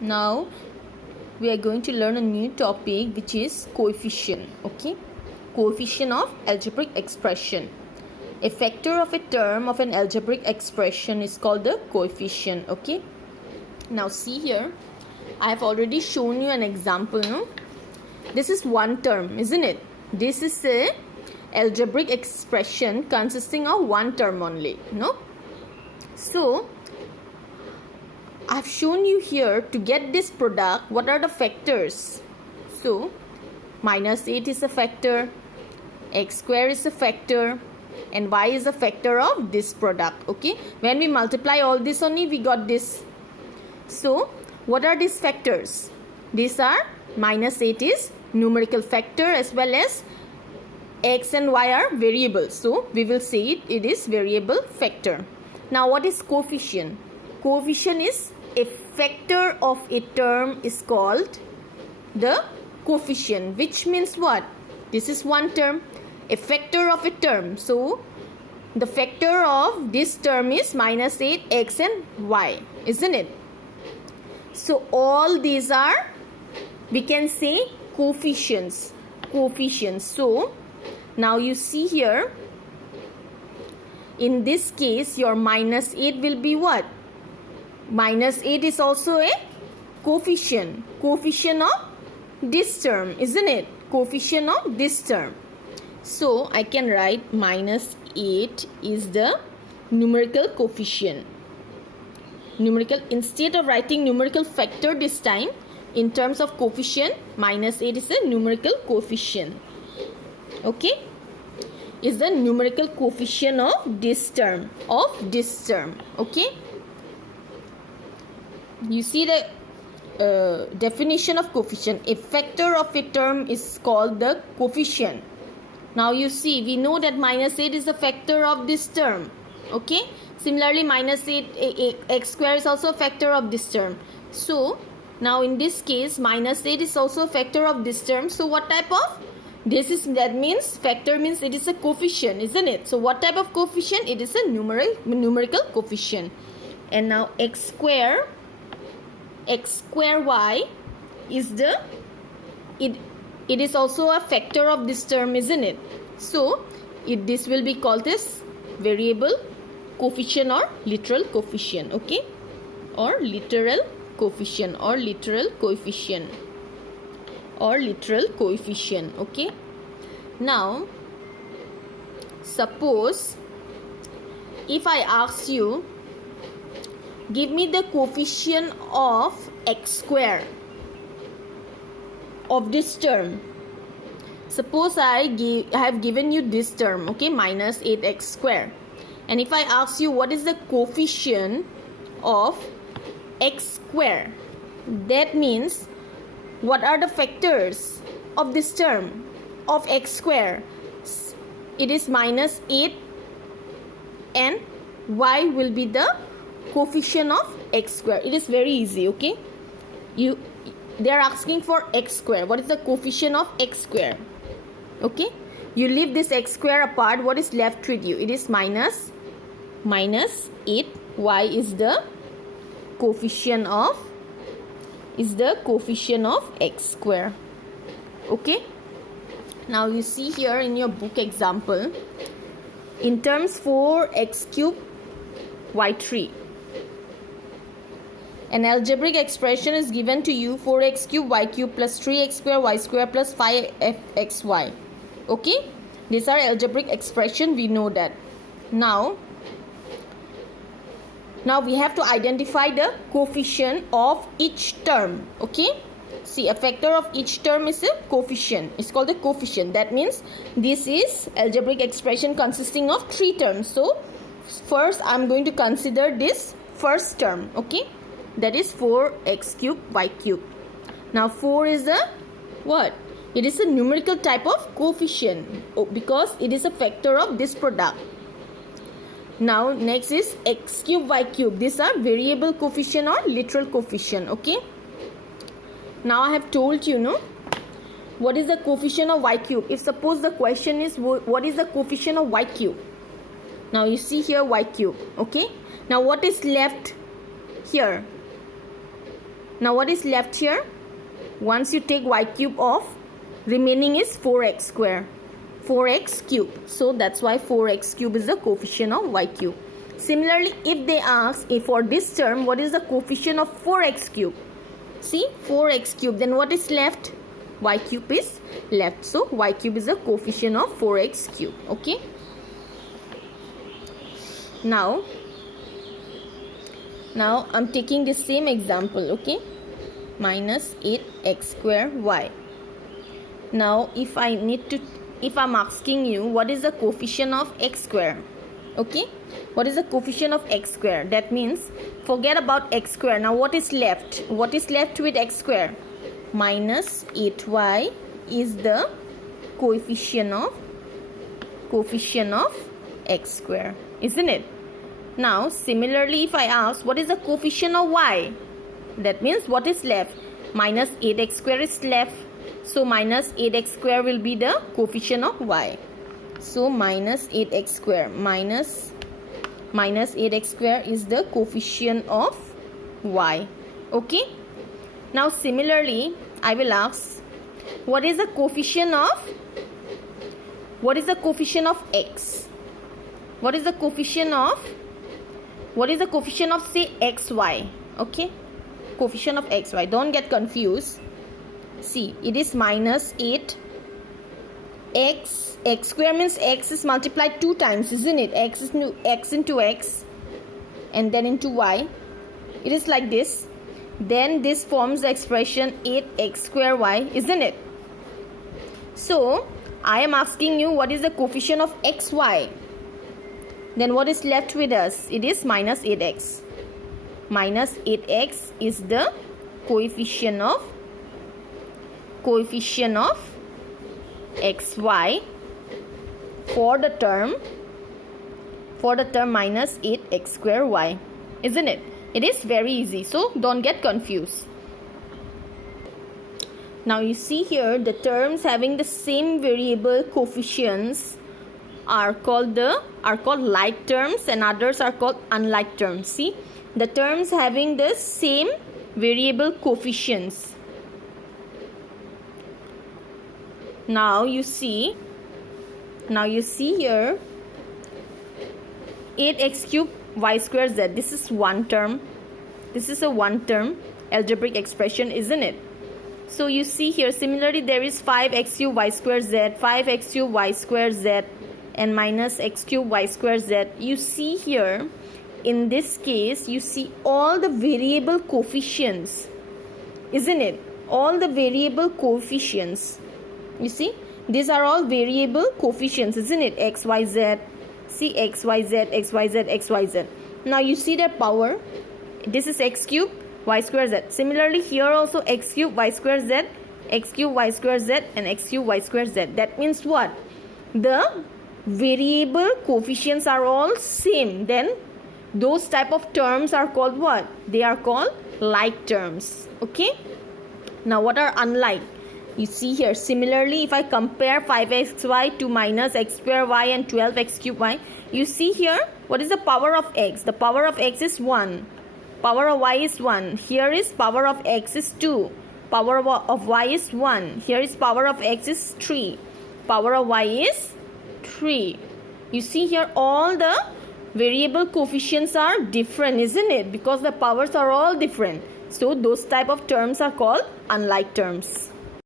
Now we are going to learn a new topic, which is coefficient. Okay, coefficient of algebraic expression. A factor of a term of an algebraic expression is called the coefficient. Okay, now see here, I have already shown you an example. No, this is one term, isn't it? This is a algebraic expression consisting of one term only. No, so I've shown you here to get this product, what are the factors? So, minus 8 is a factor, x square is a factor, and y is a factor of this product. Okay, when we multiply all this only, we got this. So, what are these factors? These are minus 8 is numerical factor as well as x and y are variables. So, we will say it is variable factor. Now, what is coefficient? Coefficient is a factor of a term is called the coefficient, which means what? This is one term, a factor of a term. So, the factor of this term is minus 8, x and y, isn't it? So, all these are, we can say, coefficients. So, now you see here, in this case, your minus 8 will be what? Minus 8 is also a coefficient of this term, isn't it? Coefficient of this term. So, I can write minus 8 is the numerical coefficient. Instead of writing numerical factor this time, in terms of coefficient, minus 8 is a numerical coefficient. Okay? Is the numerical coefficient of this term. Okay? You see the definition of coefficient. A factor of a term is called the coefficient. Now you see, we know that minus 8 is a factor of this term. Okay. Similarly, minus 8 x square is also a factor of this term. So now in this case, minus 8 is also a factor of this term. So what type of? That means factor means it is a coefficient, isn't it? So what type of coefficient? It is a numerical coefficient. And now x square y is it is also a factor of this term, isn't it? So this will be called as variable coefficient or literal coefficient. Okay, or literal coefficient or literal coefficient. Okay, now suppose if I ask you, give me the coefficient of x square of this term. Suppose I have given you this term, okay, minus 8x square. And if I ask you what is the coefficient of x square, that means what are the factors of this term of x square? It is minus 8 and y will be the coefficient of x square. It is very easy. Okay, they are asking for x square. What is the coefficient of x square? Okay, you leave this x square apart. What is left with you? It is minus 8. Y is the coefficient of x square. Okay, now you see here in your book example, in terms 4x cube y3. An algebraic expression is given to you, 4x cube y cube plus 3x square y square plus 5xy. Okay, these are algebraic expression, we know that. Now we have to identify the coefficient of each term. Okay, see, a factor of each term is a coefficient. It's called the coefficient. That means this is algebraic expression consisting of 3 terms. So first I'm going to consider this first term. Okay, that is 4x cube y cube. Now 4 is the what? It is a numerical type of coefficient because it is a factor of this product. Now next is x cube y cube. These are variable coefficient or literal coefficient. Okay, now I have told you, no, what is the coefficient of y cube. If suppose the question is what is the coefficient of y cube, now you see here y cube. Okay, now what is left here? Now what is left here? Once you take y cube off, remaining is 4x square. 4x cube. So that's why 4x cube is the coefficient of y cube. Similarly, if they ask if for this term what is the coefficient of 4x cube, see 4x cube, then what is left? Y cube is left. So y cube is the coefficient of 4x cube. Okay. Now I'm taking the same example. Okay. Minus 8x square y. Now if I'm asking you what is the coefficient of x square, okay, what is the coefficient of x square? That means forget about x square. Now what is left? What is left with x square? Minus 8y is the coefficient of x square, isn't it? Now similarly, if I ask what is the coefficient of y, that means what is left? Minus 8x square is left. So minus 8x square will be the coefficient of y. So minus 8x square minus 8x square is the coefficient of y. Okay. Now similarly, I will ask what is the coefficient of x? What is the coefficient of say xy? Okay. Coefficient of xy. Don't get confused. See, it is minus 8 x square means x is multiplied 2 times, isn't it? X into x and then into y. It is like this. Then this forms the expression 8x square y, isn't it? So I am asking you what is the coefficient of xy. Then what is left with us? It is minus 8x. Minus 8x is the coefficient of xy for the term minus 8x square y, isn't it? It is very easy, so don't get confused. Now you see here the terms having the same variable coefficients are called like terms and others are called unlike terms. See, the terms having the same variable coefficients. Now you see here 8x cube y square z. This is one term. This is a one term algebraic expression, isn't it? So you see here similarly there is 5x cube y square z, 5x cube y square z and minus x cube y square z. You see here in this case you see all the variable coefficients, isn't it? All the variable coefficients. You see, these are all variable coefficients, isn't it? X, Y, Z. See, X, Y, Z, X, Y, Z, X, Y, Z. Now you see their power. This is x cube, y square, z. Similarly, here also x cube, y square, z, x cube, y square, z, and x cube, y square, z. That means what? The variable coefficients are all same. Then those type of terms are called what? They are called like terms. Okay. Now what are unlike? You see here similarly if I compare 5xy to minus x square y and 12x cube y, you see here what is the power of x? The power of x is 1. Power of y is 1. Here is power of x is 2. Power of y is 1. Here is power of x is 3. Power of y is 3. You see here all the variable coefficients are different, isn't it? Because the powers are all different. So those type of terms are called unlike terms.